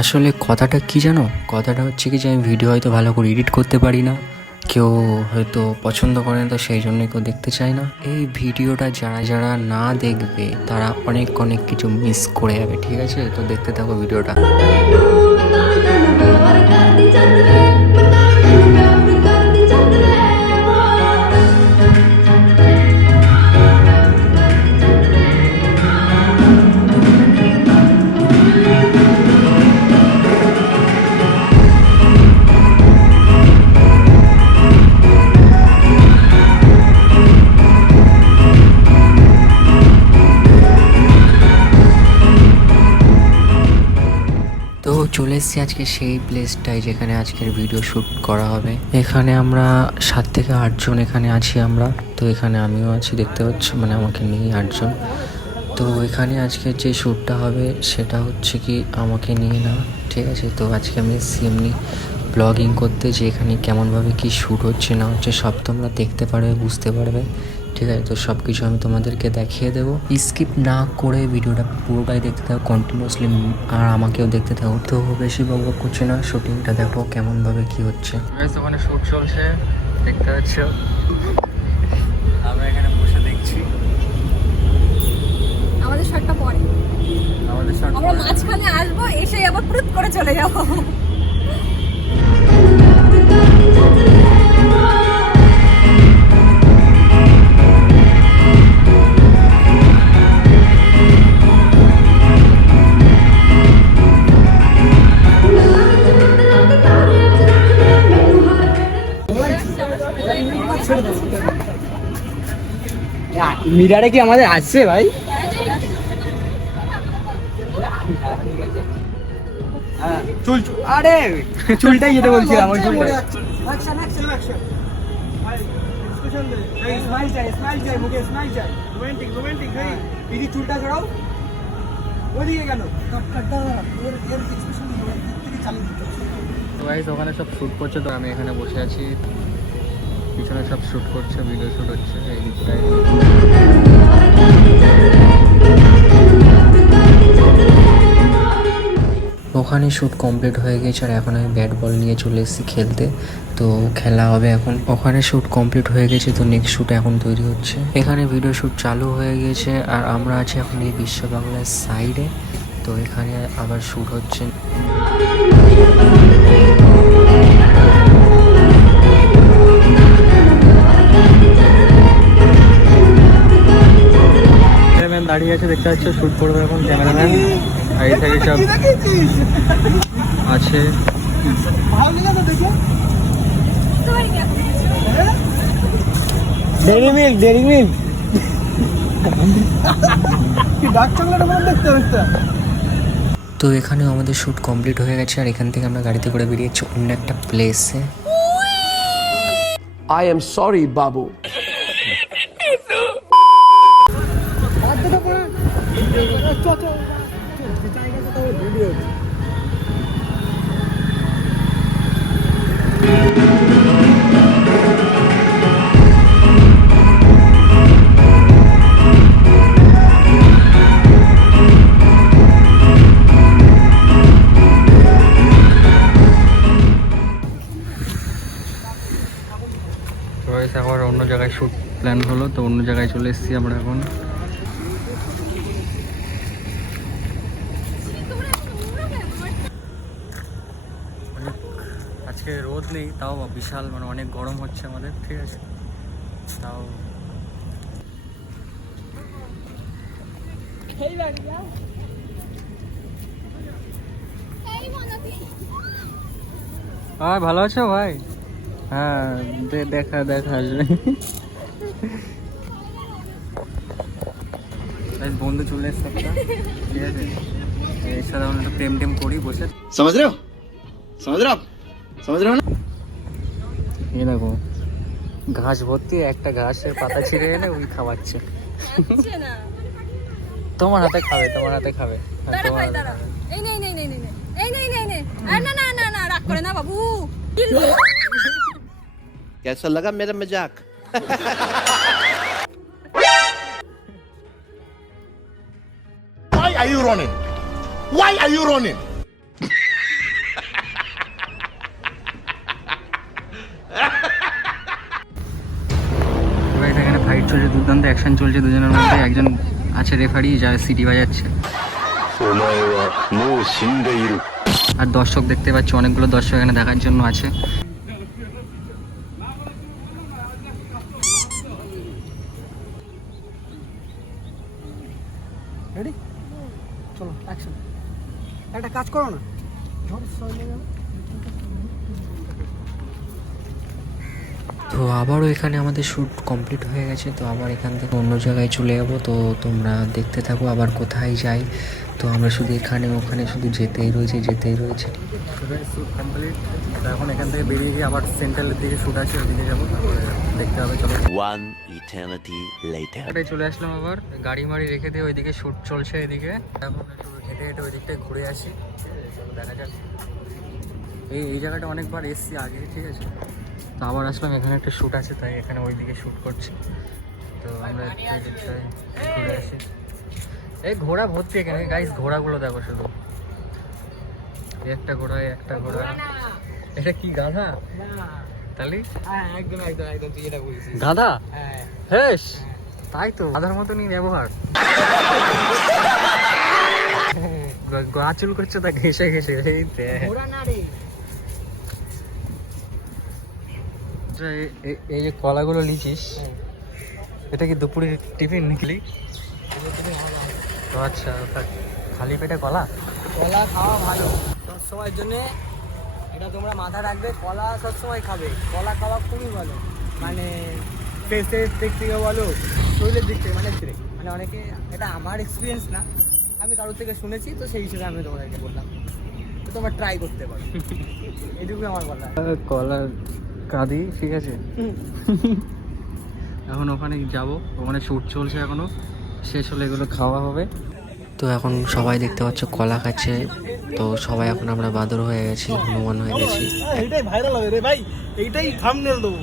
আসলে কথাটা কি জানো, কথাটা হচ্ছে কি যে আমি ভিডিও হয়তো ভালো করে এডিট করতে পারি না, কেউ হয়তো পছন্দ করে না, তো সেই জন্যই কেউ দেখতে চায় না। এই ভিডিওটা যারা যারা না দেখবে তারা অনেক অনেক কিছু মিস করে যাবে, ঠিক আছে? তো দেখতে থাকো ভিডিওটা। তো চলে এসেছি আজকে সেই প্লেসটায় যেখানে আজকের ভিডিও শ্যুট করা হবে। এখানে আমরা 7 থেকে 8 জন এখানে আছি আমরা। তো এখানে আমিও আছি, দেখতে পাচ্ছ, মানে আমাকে নিয়ে 8 জন। তো এখানে আজকে যে শ্যুটটা হবে সেটা হচ্ছে কি আমাকে নিয়ে না, ঠিক আছে? তো আজকে আমি এমনি ব্লগিং করতে, যে এখানে কেমনভাবে কি শ্যুট হচ্ছে না হচ্ছে সব তোমরা দেখতে পারবে, বুঝতে পারবে, ঠিক আছে? তো সব কিছু আমি তোমাদেরকে দেখিয়ে দেবো। স্কিপ না করে ভিডিওটা পুরোটাই দেখতে থাকো কন্টিনিউসলি, আর আমাকেও দেখতে থাকো। তো বেশি বকবক করছে না, শুটিংটা দেখো কেমনভাবে কি হচ্ছে। ওখানে শ্যুট চলছে, দেখতে পাচ্ছ, আমরা এখানে বসে দেখছি। আমাদের শটটা পরে, আমাদের শট আমরা মাঝখানে আসবো, এসে আবার প্রুত করে চলে যাবো। মিরারে কি আমাদের আসছে ভাই? চুল আরে চুলটাই যেতে বলছিলাম, ওই চুলটা। চুলটা ছড়াও, ওদিকে কেন? তো গাইস ওখানে সব শ্যুট করছে, তো আমি এখানে বসে আছি, পিছনে সব শ্যুট করছে, ভিডিও শ্যুট হচ্ছে এই দিকটায়। ওখানে শ্যুট কমপ্লিট হয়ে গেছে, আর এখন আমি ব্যাট বল নিয়ে চলে এসেছি খেলতে। তো খেলা হবে এখন। ওখানে শ্যুট কমপ্লিট হয়ে গেছে, তো নেক্সট শ্যুট এখন তৈরি হচ্ছে। এখানে ভিডিও শ্যুট চালু হয়ে গেছে, আর আমরা আছি এখন এই বিশ্ব বাংলার সাইডে। তো এখানে আবার শ্যুট হচ্ছে। ক্যামেরাম্যান দাঁড়িয়ে আছে, দেখতে পাচ্ছ, শ্যুট করবে এখন ক্যামেরাম্যান। আর এই সাইডে সব আছে। Dairy milk, dairy milk. Dark chocolate মনে দেখতে দেখতে। তো এখানেও আমাদের শ্যুট কমপ্লিট হয়ে গেছে, আর এখান থেকে আমরা গাড়িতে করে বেরিয়েছি অন্য একটা প্লেসে। I am sorry, Babu. আবার অন্য জায়গায় শ্যুট প্ল্যান হলো, তো অন্য জায়গায় চলে এসেছি আমরা এখন। আজকে রোদ নেই, তাও বিশাল, মানে অনেক গরম হচ্ছে আমাদের, ঠিক আছে? তাও ভাই ভালো আছো ভাই? হ্যাঁ, দেখা দেখা আসবে। বন্ধু চলে এসছে একটা, ঠিক আছে? এর সাথে আমরা একটু প্রেম টেম করি বসে। समझ रहे हो? समझ रहे हो आप? समझ रहे हो ना? এই দেখো ঘাস ভর্তি, একটা ঘাসের পাতা ছিঁড়ে এনে ওই খাওয়াচ্ছে। তোমার হাতে খাবে, তোমার হাতে খাবে, তোমার হাতে খাবে। এই নেই নেই নেই নেই নেই, এই নেই নেই নেই, না না না না, রাগ করে না বাবু। कैसा लगा मेरा मजाक? Why are you running? Why are you running? চলছে, দুর্দান্ত অ্যাকশন চলছে দুজনের মধ্যে। একজন আছে রেফারি যা সিটি বাজাচ্ছে, আর দর্শক দেখতে পাচ্ছি অনেকগুলো দর্শক এখানে দেখার জন্য আছে। রেডি, চলো অ্যাকশন। একটা কাজ করো না, তো আবারও এখানে আমাদের শ্যুট কমপ্লিট হয়ে গেছে। তো আবার এখান থেকে অন্য জায়গায় চলে যাবো। তো তোমরা দেখতে থাকো আবার কোথায় যাই। তো আমরা শুধু এখানে ওখানে শুধু যেতেই রয়েছে। Shoot complete. এখন এখান থেকে বেরিয়ে গিয়ে আবার সেন্ট্রালের দিকে শ্যুট আছে, ওইদিকে যাবো, তারপরে দেখতে হবে। চলো, One eternity later. এটাই চলে আসলাম আবার। গাড়ি মাড়ি রেখে দিয়ে ওইদিকে শ্যুট চলছে এদিকে। এখন একটু হেঁটে হেঁটে ওই দিকটায় ঘুরে আসি। চলো দেখা যাক। এই জায়গাটা অনেকবার এসছি আগে, ঠিক আছে। তো আবার আসলাম, এখানে একটা শ্যুট আছে তাই এখানে ওইদিকে শ্যুট করছি। তো আমরা দিকটায় ঘুরে আসি। এই ঘোড়া ভর্তি এখানে গাইস, ঘোড়াগুলো দেখো শুধু। একটা ঘোড়া। এটা কি গাধা? তাহলে একদম একদম একদম তুই এটা বলছিস। গাধা? হ্যাঁ হেস, তাই তো গাধার মতনই ব্যবহার। গা চুল করছে তা ঘেসে ঘেসে। ওরা না রে, এই যে কলাগুলো লিচিস, এটা কি দুপুরে টিফিন নিকলি? তো আচ্ছা, খালি পেটে কলা? কলা খাওয়া ভালো সবসময়ের জন্য, এটা তোমরা মাথায় রাখবে। কলা সবসময় খাবে, কলা খাওয়া খুবই ভালো। মানে ফেসের দিক থেকে বলো, শরীরের দিক থেকে, মানে অনেকে, এটা আমার এক্সপিরিয়েন্স না, আমি কারোর থেকে শুনেছি, তো সেই হিসেবে আমি তোমাদেরকে বললাম। তো তোমরা ট্রাই করতে পারো, এটুকুই আমার বলা। কলা কাঁদি, ঠিক আছে। এখন ওখানে যাব, ওখানে শ্যুট চলছে এখনো, শেষ হলে এগুলো খাওয়া হবে। তো এখন সবাই দেখতে পাচ্ছ কলা খাচ্ছে। তো সবাই এখন আমরা বাদর হয়ে গেছি, হনুমান হয়ে গেছি। এইটাই ভাইরাল হবে রে ভাই, এইটাই থাম্বনেল দেবো।